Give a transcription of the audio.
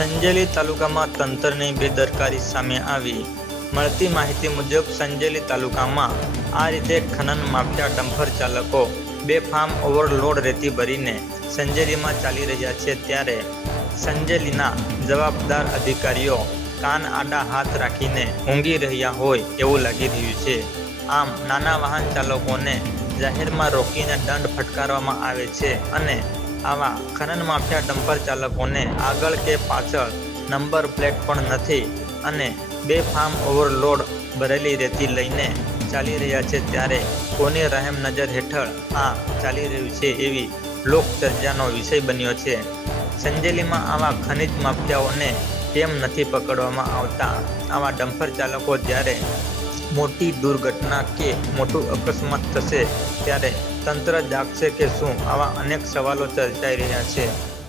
સંજેલી તાલુકામાં તંત્રની બેદરકારી સામે આવી. મળતી માહિતી મુજબ, સંજેલી તાલુકામાં આ રીતે ખનન માફિયા ડમ્ફર ચાલકો બેફામ ઓવરલોડ રેતી ભરીને સંજેલીમાં ચાલી રહ્યા છે ત્યારે સંજેલીના જવાબદાર અધિકારીઓ કાન આડા હાથ રાખીને ઊંઘી રહ્યા હોય એવું લાગી રહ્યું છે. આમ, નાના વાહન ચાલકોને જાહેરમાં રોકીને દંડ ફટકારવામાં આવે છે અને આવા ખનન માફિયા ડમ્પર ચાલકોને આગળ કે પાછળ નંબર પ્લેટ પણ નથી અને બે ફાર્મ ઓવરલોડ ભરેલી રેતી લઈને ચાલી રહ્યા છે ત્યારે કોની રહેમ નજર હેઠળ આ ચાલી રહ્યું છે એવી લોકચર્ચાનો વિષય બન્યો છે. સંજેલીમાં આવા ખનિજ માફિયાઓને કેમ નથી પકડવામાં આવતા? આવા ડમ્પર ચાલકો જ્યારે મોટી દુર્ઘટના કે મોટું અકસ્માત થશે, ત્યારે તંત્ર જાગશે કે શું? આવા અનેક સવાલો ચર્ચાઈ રહ્યા છે.